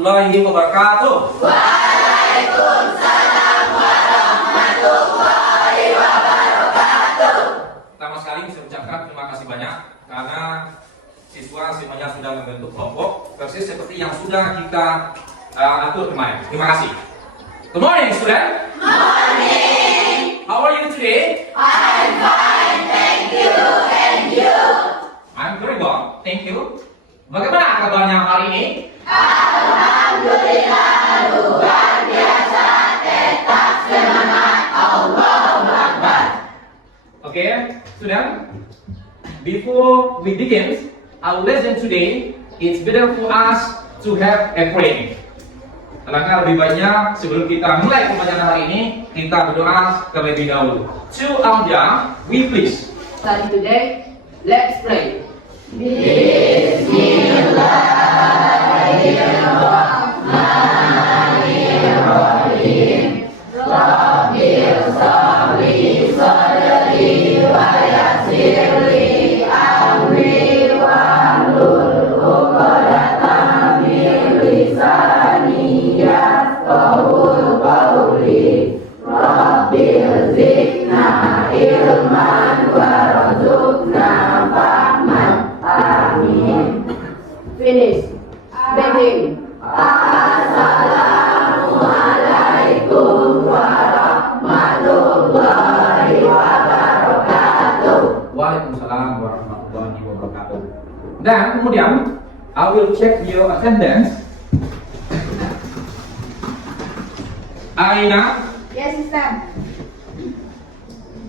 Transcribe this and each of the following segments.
warahmatullahi wabarakatuh. Waalaikumsalam warahmatullahi wabarakatuh. Pertama sekali saya ucapkan terima kasih banyak karena siswa semuanya sudah membentuk kelompok persis seperti yang sudah kita atur kemarin. Terima kasih. Good morning, student. Morning. How are you today? I'm fine, thank you. And you? I'm very well, thank you. Bagaimana kabarnya hari ini? Alhamdulillah luar biasa, tetap semangat. Allahu Akbar. Okay, student. Before we begin our lesson today, it's better for us to have a prayer. Alangkah lebih baiknya sebelum kita mulai pembelajaran hari ini, kita berdoa terlebih dahulu. To Alja, we please. Study today, let's pray. Bismillahirrahmanirrahim. Rabbil sholli sadri wa yassirli amri wahlul 'uqdatam min lisani yafqahul qawli. Rabbil zidna ilman warzuqna fahman. Amin. Finish. Begin. Assalamualaikum warahmatullahi wabarakatuh. Waalaikumsalam warahmatullahi wabarakatuh. Dan kemudian I will check your attendance. Aina, Yes, sister.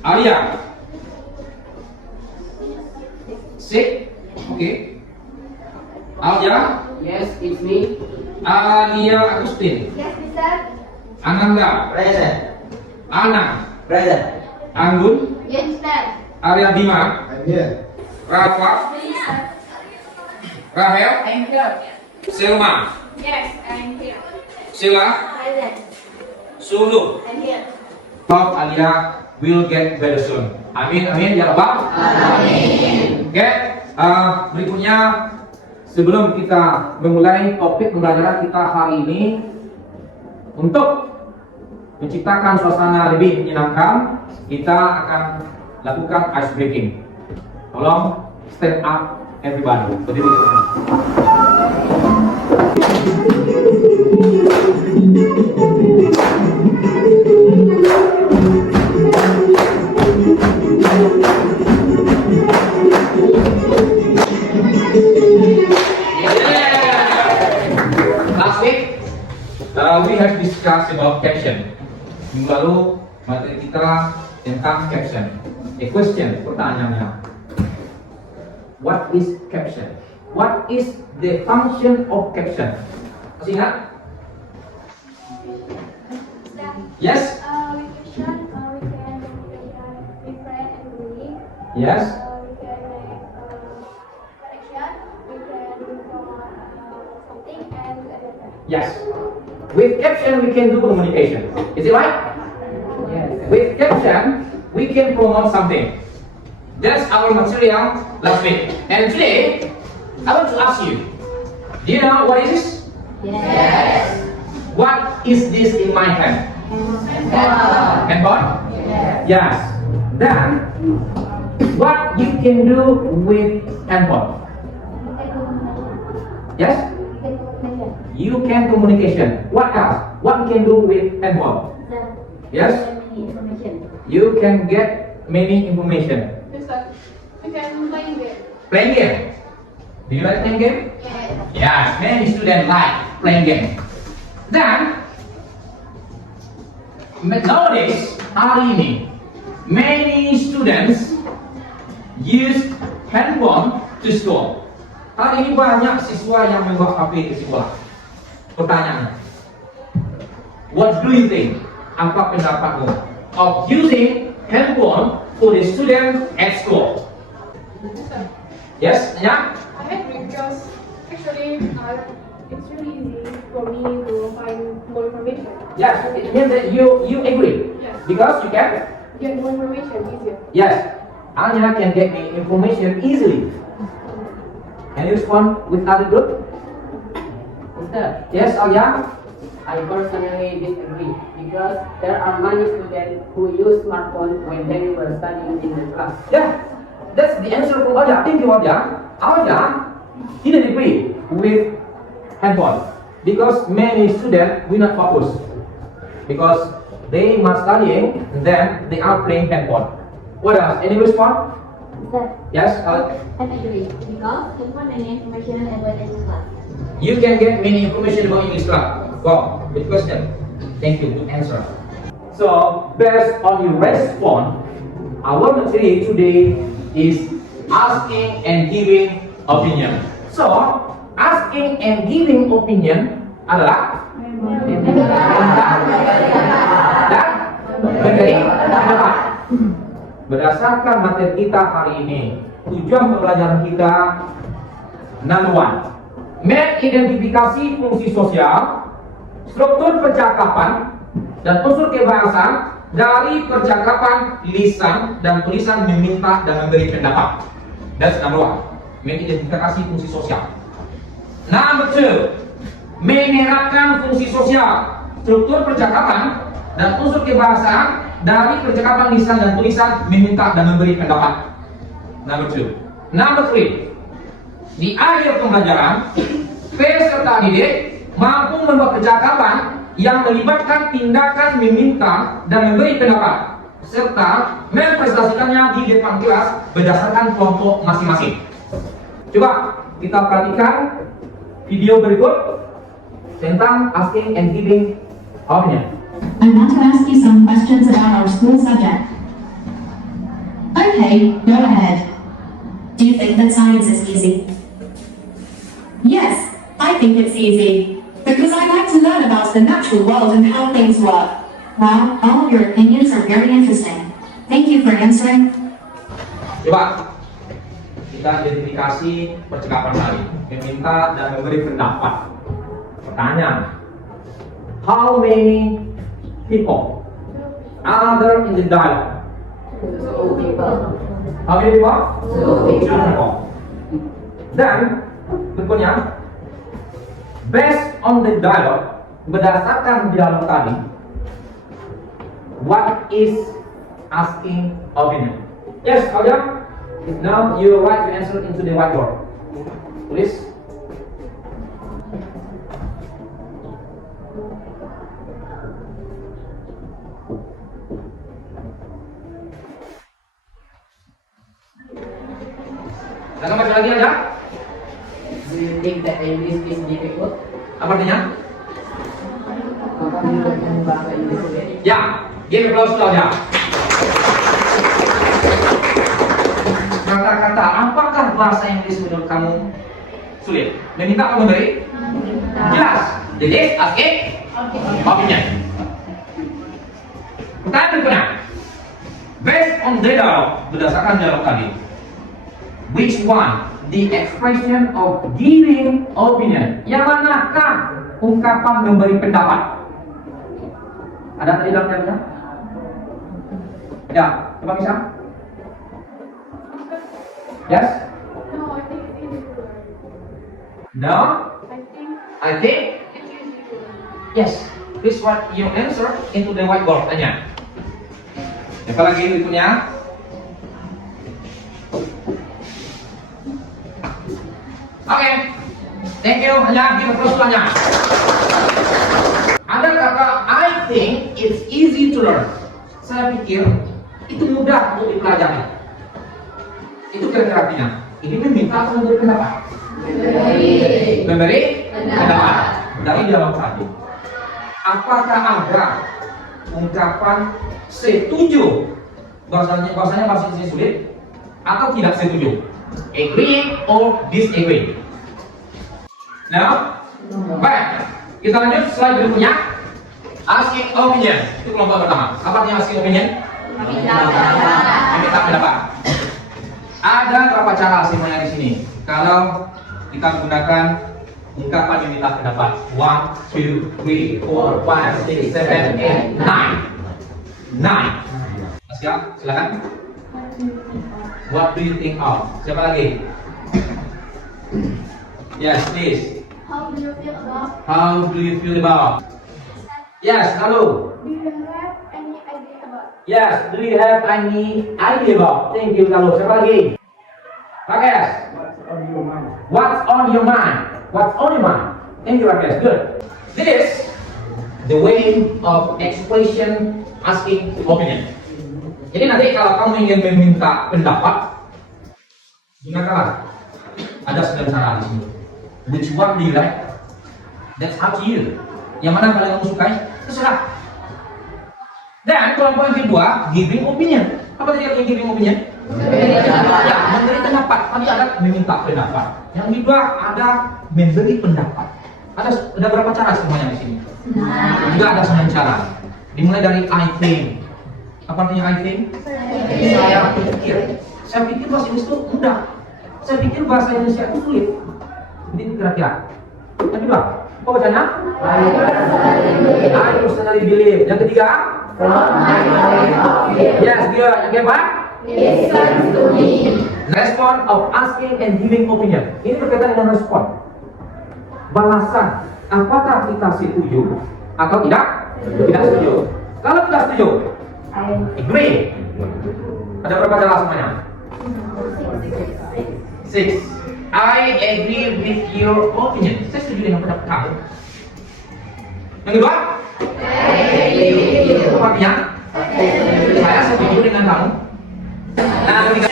Arya. Sick. Okay. Alja, Yes, it's me. Alia Agustin, Yes, sister. Ananda, Present. Ana, Present. Anggun, Yes, sister. Arya Bima, I'm here. Rafa, Rahel, I'm here. Selma, Yes, I'm here. Sila, Present. Sulu. I'm here. Hope Alia will get better soon. Amin, amin ya Rabbal. Amin. Oke, berikutnya sebelum kita memulai topik pembelajaran kita hari ini, untuk menciptakan suasana lebih menyenangkan, kita akan lakukan ice breaking. Tolong stand up everybody. Berdiri semua. Last week, we have discussed about caption. Minggu lalu materi kita tentang caption. A question, pertanyaannya. What is caption? What is the function of caption? Masih ingat? Yes? We question, we can different and meaning. Yes? We can make connection. We can promote something and other. Yes. With caption, we can do communication. Is it right? Yes. With caption, we can promote something. That's our material last week. And today, I want to ask you, do you know what is this? Yes. What is this in my hand? Handphone? Yes. Then, what you can do with handphone? Yes? You can communication. What else? What you can do with handphone? Yes? You can get many information. Yes, sir. We can play game. Playing game. Do you like playing game? Yes. Yes, many students like playing game. Then, nowadays, hari ini, many students use handphone to school. Hari ini banyak siswa yang membawa HP ke sekolah. Pertanyaannya, what do you think? Apa pendapatmu of using handphone for the student at school? Yes, sir. Yes, yeah? I agree because actually it's really easy for me to find more information. Yes, it means that you agree. Yes. Because you can. Get more information easier. Yes, Anya can get me information easily. Can you respond with other group? Mister, Yes, Alia? I personally disagree because there are many students who use smartphone when they were studying in the class. Yeah, that's the answer from Alia. Thank you, Alia. Alia didn't agree with handphone because many students will not focus because they must studying and then they are playing handphone. What else? Any response? Sir, Yes, I agree. Because handphone many information about English class. you can get many information about English class. Go, good question. Thank you, good answer. So, based on your response, our material today is asking and giving opinion. So, asking and giving opinion adalah dan memberi pendapat. Berdasarkan materi kita hari ini, tujuan pembelajaran kita number one, mengidentifikasi fungsi sosial, struktur percakapan, dan unsur kebahasaan dari percakapan lisan dan tulisan meminta dan memberi pendapat. That's number one, mengidentifikasi fungsi sosial. Number two, menerapkan fungsi sosial, struktur percakapan, dan unsur kebahasaan dari percakapan lisan dan tulisan meminta dan memberi pendapat. Number two. Number three, di akhir pembelajaran, peserta didik mampu membuat percakapan yang melibatkan tindakan meminta dan memberi pendapat serta mempresentasikannya di depan kelas berdasarkan kelompok masing-masing. Coba kita perhatikan video berikut tentang asking and giving opinion. I want to ask you some questions about our school subject. Okay, go ahead. Do you think that science is easy? Yes, I think it's easy. Because I like to learn about the natural world and how things work. Wow, all of your opinions are very interesting. Thank you for answering. Coba kita identifikasi percakapan tadi, meminta dan memberi pendapat. Pertanyaan, how many people are there in the dialogue? Two people. How many people? Two people. Dan berikutnya, based on the dialogue, berdasarkan dialog tadi, what is asking opinion? Yes, Alia. Now you write your answer into the whiteboard. Please. Jangan baca lagi aja. Do you think that English is difficult? Apa artinya? Apakah menurutmu bahasa Inggris sulit? Ya, give applause to Alia. Kata-kata, apakah bahasa Inggris menurut kamu sulit? Meminta atau memberi? Jelas. Jadi, asking opinion. Pertanyaan berikutnya. Based on the dialogue, berdasarkan dialog tadi, which one the expression of giving opinion? Yang manakah ungkapan memberi pendapat? Ada tadi dalam dialognya? Ya, coba bisa. Yes? No, I think it's easy to learn. No? I think It's easy to learn. yes. Please write your answer into the whiteboard. Tanya. Apa lagi berikutnya? Oke. Thank you. Hanya kita terus tanya. Ada kata I think it's easy to learn. Saya pikir itu mudah untuk dipelajari. Itu kira-kira artinya. Ini meminta atau memberi pendapat? Memberi pendapat. Dari dialog tadi. Apakah ada ungkapan setuju? Bahasanya bahasa Inggris sulit atau tidak setuju? Agree or disagree? Now, baik. Kita lanjut slide berikutnya. Asking opinion. Itu kelompok pertama. Apa artinya asking opinion? Meminta pendapat. Ada berapa cara semuanya di sini? Kalau kita gunakan ungkapan meminta pendapat 1, 2, 3, 4, 5, 6, 7, 8, 9 Mas siap? Silakan. What do you think of? Siapa lagi? Yes, please. How do you feel about? How do you feel about? Yes, lalu. Do you have any idea about? Yes, do you have any idea about? Thank you, lalu. Siapa lagi? Rakesh. What's on your mind? What's on your mind? Thank you, Rakesh. Good. This the way of expression asking opinion. Jadi nanti kalau kamu ingin meminta pendapat, gunakanlah. Ada 9 cara di sini. Which one do you like? That's up to you. Yang mana paling kamu sukai? Terserah. Dan kelompok yang kedua, giving opinion. Apa tadi artinya giving opinion? Ya, memberi pendapat. Tadi ada meminta pendapat. Yang kedua ada memberi pendapat. Ada berapa cara semuanya di sini? Juga ada 9 cara. Dimulai dari I think. Apa artinya I think? Saya pikir. Saya pikir bahasa Inggris itu mudah. Saya pikir bahasa Indonesia itu sulit. Jadi kira-kira. Yang kedua, apa bacanya? I personally believe. Yang ketiga? Yes, good. Yang keempat? Listen to me. Respond of asking and giving opinion. Ini berkaitan dengan respon. Balasan. Apakah kita setuju atau tidak? Tidak setuju. Kalau tidak setuju, agree. Ada berapa cara semuanya? 6. I agree with your opinion. Saya setuju dengan pendapat kamu. Yang kedua? Apa artinya? Saya setuju dengan kamu. Nah, yang ketiga?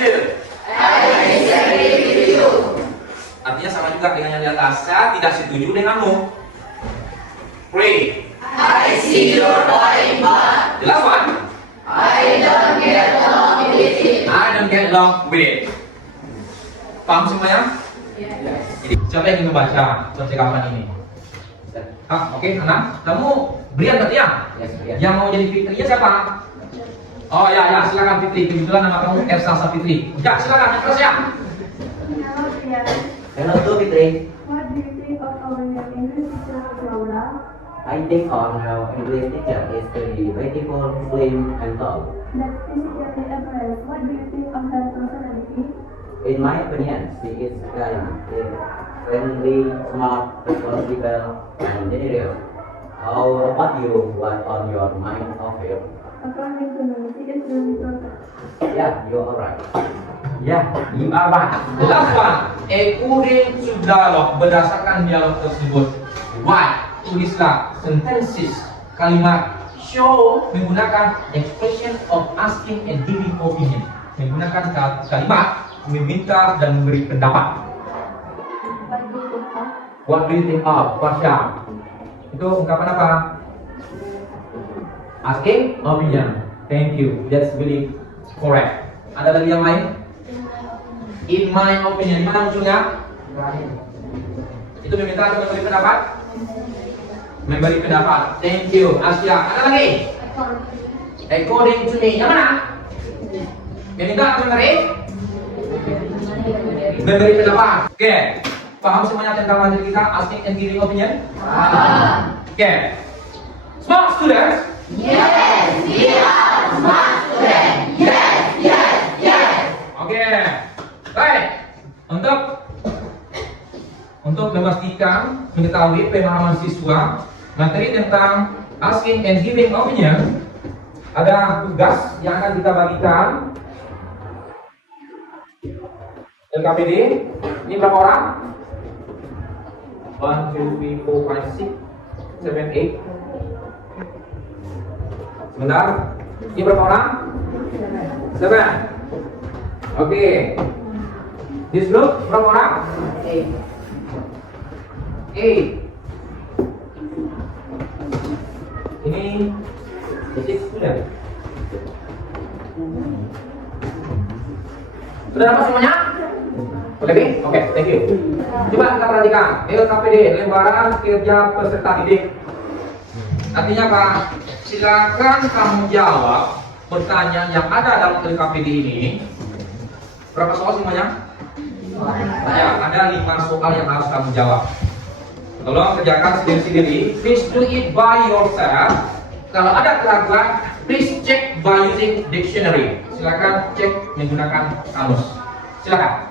Artinya sama juga dengan yang di atas. Saya tidak setuju denganmu. 3. I see your point, but The last one? I don't get along with it. I don't get along with it. Paham semuanya? Jadi, siapa yang ingin membaca percakapan ini? Oke, Anak. Kamu Brian berarti ya? Yang mau jadi Fitrinya siapa? Oh ya, silakan Fitri. Kebetulan nama kamu Elsa Fitri. Ya, silakan. Terus ya. Hello, Priya. Hello to Fitri. What do you think of our new English teacher, Laura? I think our English teacher is very beautiful, slim, and tall. That's physically average. What do you think of her personality? In my opinion, she is kind, friendly, smart, responsible, and generous. How about you? What on your mind of her? According to me, she is really perfect. Yeah, you are right. Ya, you are right. The last one. According to dialogue. Berdasarkan dialog tersebut. Why? Tulislah sentences, kalimat show menggunakan expression of asking and giving opinion. Menggunakan kalimat meminta dan memberi pendapat. What do you think of? Fasya. Itu ungkapan apa? Asking opinion. Thank you. That's really correct. Ada lagi yang lain? In my opinion. Di mana munculnya? Itu meminta atau memberi pendapat? Memberi pendapat. Thank you. Asya. Ada lagi? According to me. Yang mana? Meminta atau memberi? Memberi pendapat. Oke. Paham semuanya tentang materi kita asking and giving opinion? Oke. Smart students? Yes, we are smart students. Yes. Oke. Baik. Untuk memastikan mengetahui pemahaman siswa materi tentang asking and giving opinion, ada tugas yang akan kita bagikan. LKPD ini berapa orang? 1, 2, 3, 4, 5, 6, 7, 8. Sebentar. Ini berapa orang? 7. Oke. This group berapa orang? 8. Ini 6 student. Sudah dapat semuanya? Lebih? Oke, thank you. Coba kita perhatikan LKPD, lembaran kerja peserta didik. Artinya apa? Silakan kamu jawab pertanyaan yang ada dalam LKPD ini. Berapa soal semuanya? Ya, ada 5 soal yang harus kamu jawab. Tolong kerjakan sendiri-sendiri. Please do it by yourself. Kalau ada keraguan, please check by using dictionary. Silakan cek menggunakan kamus. Silakan.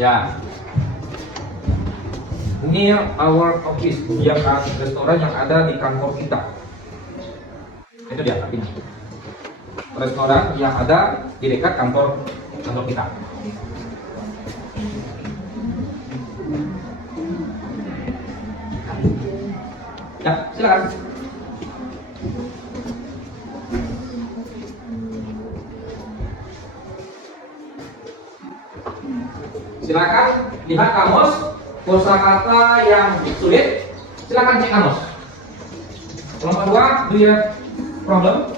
Ya. near our office, yang restoran yang ada di kantor kita. Itu dia artinya. Restoran yang ada di dekat kantor kita. Ya, silakan. Silakan lihat kamus, kosakata yang sulit. Silakan cek kamus. Kelompok 2, do you have problem?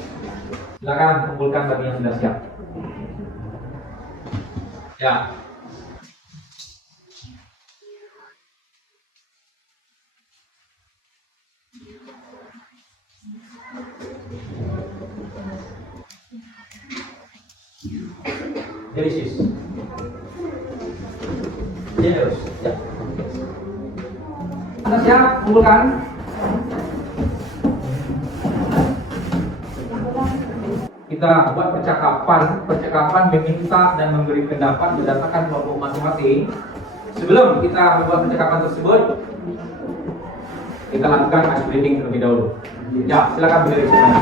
Silakan kumpulkan bagi yang sudah siap. Ya. Delicious. Yes. Ya. Anda siap? Kumpulkan. Kita buat percakapan meminta dan memberi pendapat berdasarkan kelompok masing-masing. Sebelum kita membuat percakapan tersebut, kita lakukan ice breaking terlebih dahulu. Ya, silakan berdiri semuanya.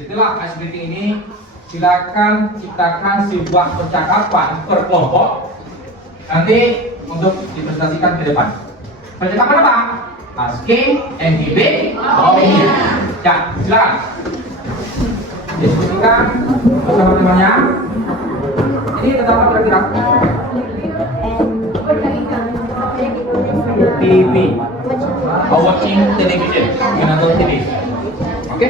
Setelah ice breaking ini, silakan ciptakan sebuah percakapan per kelompok nanti untuk dipresentasikan ke depan. Percakapan apa? Asking and giving opinion. Ya, silakan diskusikan bersama-samanya. Ini tentang apa kira-kira? TV, watching television, menonton TV. Oke?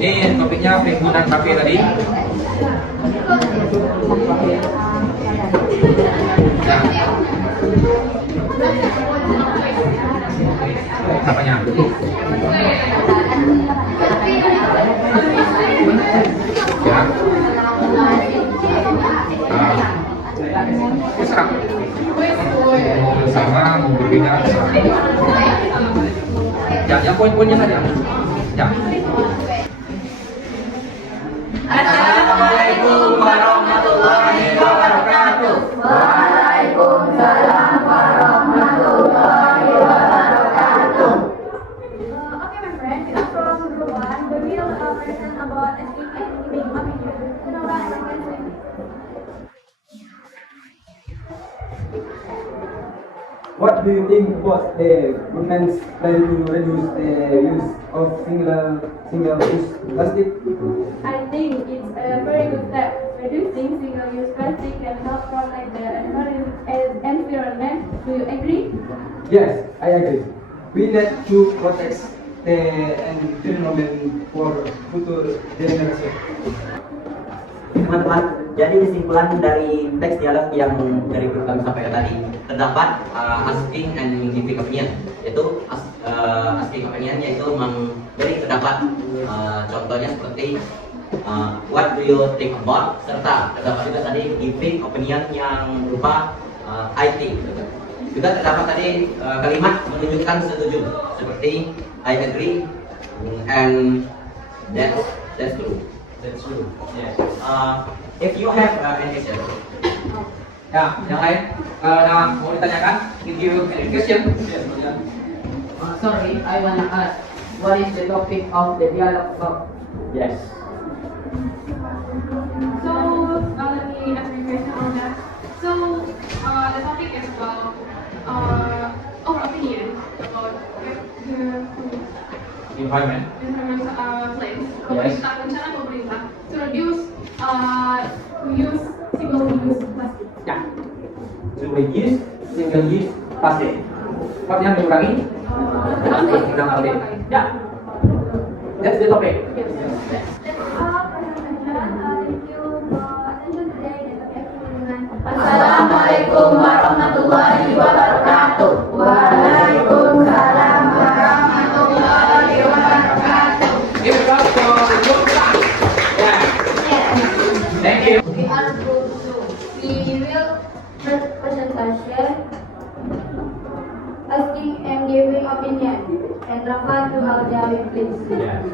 Ini topiknya pengguna kafe tadi. Apanya? Ya. Sama berbeda. Ya, yang poin-poinnya saja. Ya. Assalamualaikum warahmatullahi wabarakatuh. Waalaikumsalam warahmatullahi wabarakatuh. Okay, my friend, from group 1, the real person about asking and giving opinion. You know what I'm going to say? What do you think about the government's plan to reduce the use of single-use plastic? I think it's a very good step. Reducing single-use plastic can help protect the environment. Do you agree? Yes, I agree. We need to protect the environment for future generation. Teman-teman, jadi kesimpulan dari teks dialog yang dari grup kami sampaikan tadi, terdapat asking and giving opinion, yaitu asking opinion yaitu memberi pendapat, contohnya seperti what do you think about, serta terdapat juga tadi giving opinion yang berupa I think. Juga terdapat tadi kalimat menunjukkan setuju seperti I agree and that's true. That's true. Yes. If you have any question, Ya, yang lain mau ditanyakan? If you have any question? Yes, Sorry, I wanna ask, what is the topic of the dialogue about? yes. So, let me ask you a question on that. So, the topic is about our opinion about the Environment. environment place. Yes. Rencana pemerintah to reduce single-use plastic. Ya. To reduce single-use plastic. Apa yang dikurangi? Plastik. Ya. That's the topic. Assalamualaikum warahmatullahi wabarakatuh. Waalaikumsalam warahmatullahi wabarakatuh. Give it up for the group class. Yeah. Thank you. We are group 2. We will first presentation, asking and giving opinion. And Rafa to Aljawi, please. Yeah.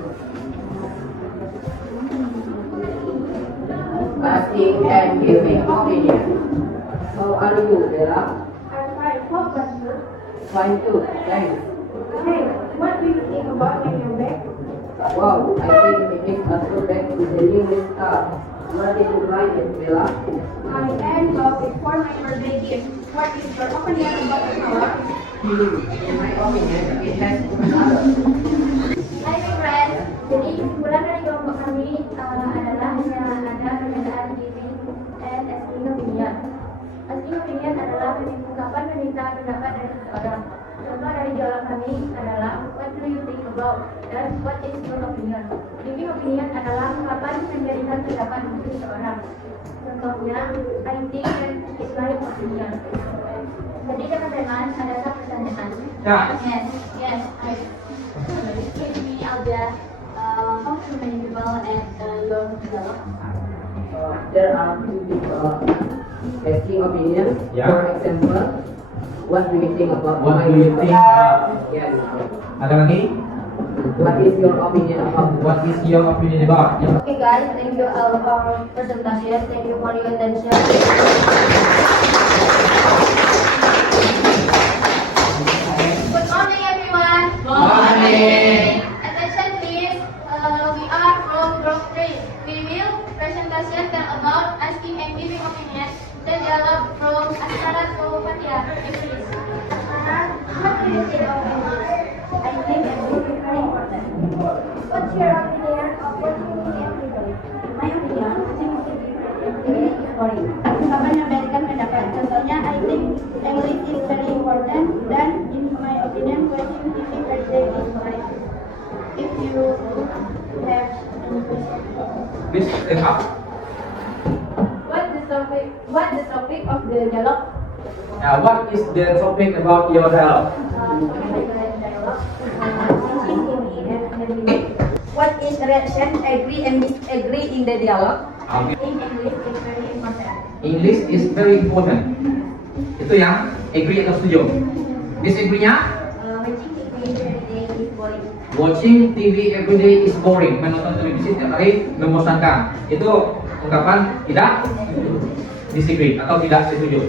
Asking and giving opinion. How are you, Bella? I'm fine. What about you? Fine too, thanks. Hey, what do you think about when you're back? Wow, I think we make us go back to the newest car. What did you like it, Bella? I am love it for my birthday gift. What is your opinion about the color? In my opinion, it has two colors. Hai friends, jadi kesimpulan dari kelompok kami adalah hanya ada perbedaan giving and asking opinion. Asking opinion adalah ungkapan meminta pendapat dari seseorang. Contoh dari dialog kami adalah what do you think about dan what is your opinion. Giving opinion adalah ungkapan memberikan pendapat untuk seseorang. Contohnya, I think that is my opinion. Jadi teman-teman ada satu pertanyaan. Ya. Yes. Excuse me, Alja. How many people at your dialogue? There are two people asking opinion. Yeah. For example, what do you think about What my do you think about? Yes. Ada lagi? What is your opinion about What is your opinion about? Ya. Okay guys, thank you all for presentation. Thank you for your attention. Good morning everyone. Morning. Attention please. We are from group 3. We will presentation about asking and giving opinion. The dialogue from Askara to Fatia. Please. What do you think of this? I think it is very important. What's your opinion of watching TV every day? My opinion, watching TV every day is boring. Kapan memberikan pendapat? Contohnya, I think English is very important. Dan in my opinion, watching TV every day is boring. If you have any question. Please stand up. What the topic of the dialogue? What is the topic about your dialogue? What is reaction, agree and disagree in the dialogue? Okay. In English is very important. English is very important. Itu yang agree atau setuju. Disagree-nya? Watching TV every day is boring. Watching TV every day is boring. Menonton televisi setiap hari membosankan. Itu ungkapan tidak disagree atau tidak setuju.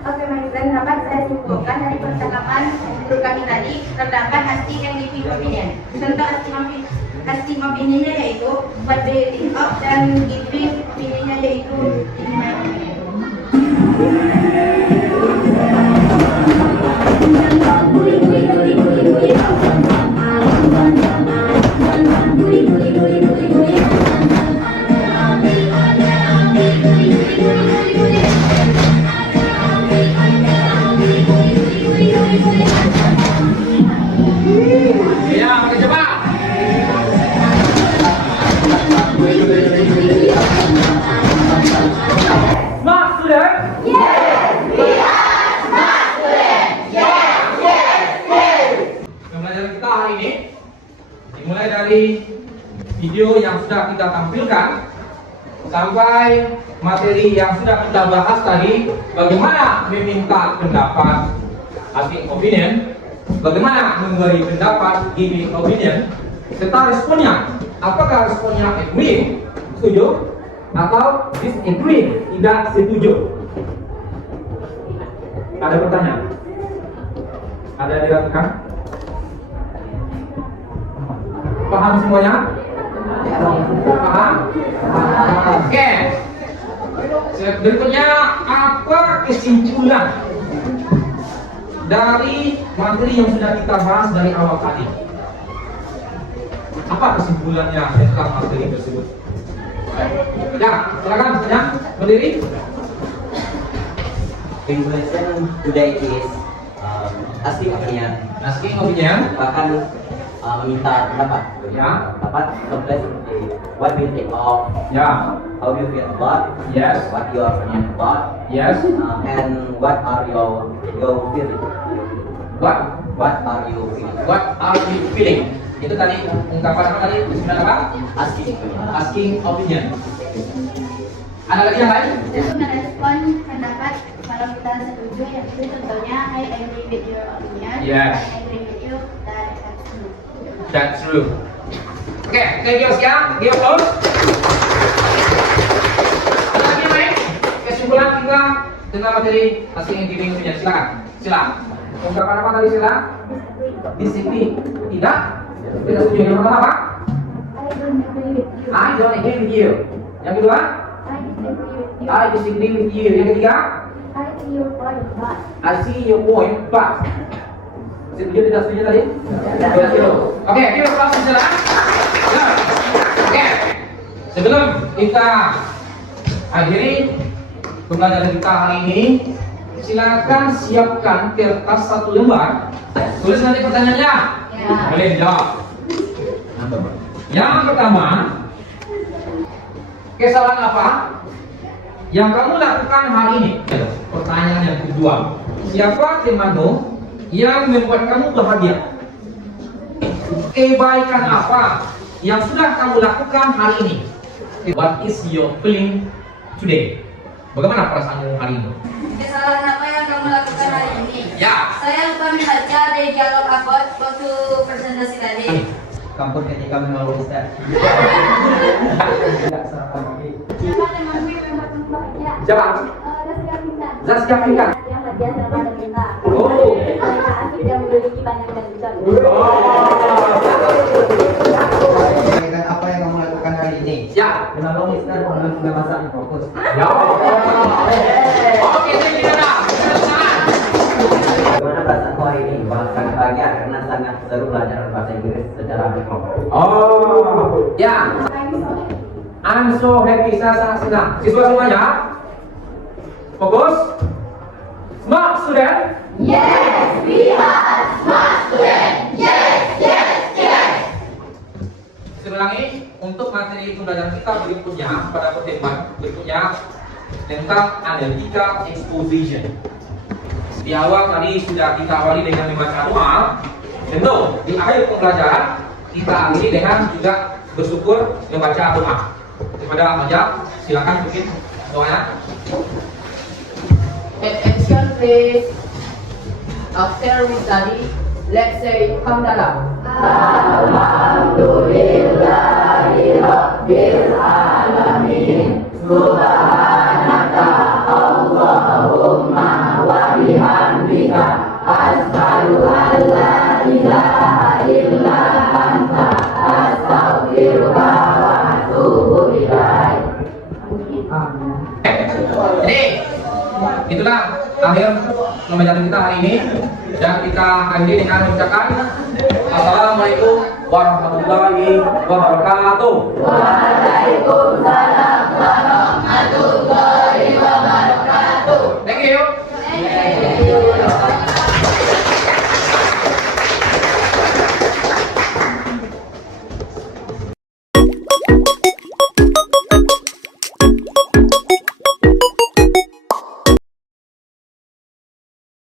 Oke, my friend, dapat saya simpulkan dari percakapan guru kami tadi, terdapat asking and giving opinion. Contoh asking opinionnya yaitu what do you think of, dan giving opinionnya yaitu in my opinion. Ya, kita coba. Smart student? Pembelajaran kita hari ini dimulai dari video yang sudah kita tampilkan sampai materi yang sudah kita bahas tadi, bagaimana meminta pendapat, asking opinion, bagaimana memberi pendapat, giving opinion, serta responnya. Apakah responnya agree, setuju, atau disagree, tidak setuju? Ada pertanyaan? Ada yang diragukan? Paham semuanya? Paham? Oke. Berikutnya, apa kesimpulan dari materi yang sudah kita bahas dari awal tadi? Apa kesimpulannya tentang materi tersebut? Ya, silakan bertanya, berdiri. Conclusion today is asking opinion. Asking opinion. Bahkan meminta pendapat. Ya. Pendapat complex. What do you think of? Ya. How do you feel about? Yes. What your opinion about? Yes. And what are your feeling? What are you feeling? What are you feeling? Itu tadi ungkapan apa tadi? Kesimpulan apa? Asking opinion. Asking opinion. Ada lagi yang lain? Untuk merespon pendapat, kalau kita setuju, ya itu contohnya I agree with your opinion. Yes. I agree with you. That's true. That's true. Oke, thank you sekian. Give applause. Ada lagi yang lain? Kesimpulan kita tentang materi asking and giving opinion. Silakan. Silakan. Ungkapan apa tadi sila? Disagree. Tidak. Tidak setuju. Yang pertama apa? I don't agree with you. I don't agree with you. Yang kedua? I disagree with you. I disagree with you. Yang ketiga? I see your point, but. I see your point, but. Setuju tidak setuju tadi? Setuju. Oke, kita langsung saja. Oke. Sebelum kita akhiri pembelajaran kita hari ini, silakan siapkan kertas 1 lembar. Tulis nanti pertanyaannya. Ya. Boleh jawab. Yang pertama, kesalahan apa yang kamu lakukan hari ini? Pertanyaan yang kedua, siapa temanmu yang membuat kamu bahagia? Kebaikan apa yang sudah kamu lakukan hari ini? What is your feeling today? Bagaimana perasaanmu hari ini? Kesalahan apa yang kamu lakukan hari ini? Ya. Saya lupa membaca dari dialog abot waktu presentasi tadi. Kampus ketika mengeluh Ustaz. Siapa temanmu yang membuat kamu bahagia? Jawab. Zaskia Pintar. Zaskia Pintar. Yang bahagia selama kita. Oh. Mereka asik dan memiliki banyak kejutan. Kebaikan apa yang kamu lakukan hari ini? Ya. Menolong Ustaz dalam pembahasan yang fokus. Ya. Oke, saya tidak ada. Bagaimana perasaanku hari ini? Sangat bahagia karena sangat seru belajar bahasa Inggris secara berkelompok. Oh, ya. I'm so happy, saya sangat senang. Siswa semuanya, fokus. Smart student. Yes, we are smart student. Yes, yes, yes. Saya ulangi, untuk materi pembelajaran kita berikutnya pada pertemuan berikutnya tentang analytical exposition. Di awal tadi sudah kita awali dengan membaca doa. Tentu di akhir pembelajaran kita akhiri dengan juga bersyukur membaca doa. Kepada Majak, silakan bikin doanya. Attention please. After we study, let's say hamdalah. Jadi itulah akhir pembelajaran kita hari ini dan kita akhiri dengan mengucapkan Assalamualaikum warahmatullahi wabarakatuh. Waalaikumsalam warahmatullahi wabarakatuh. Thank you. Thank you.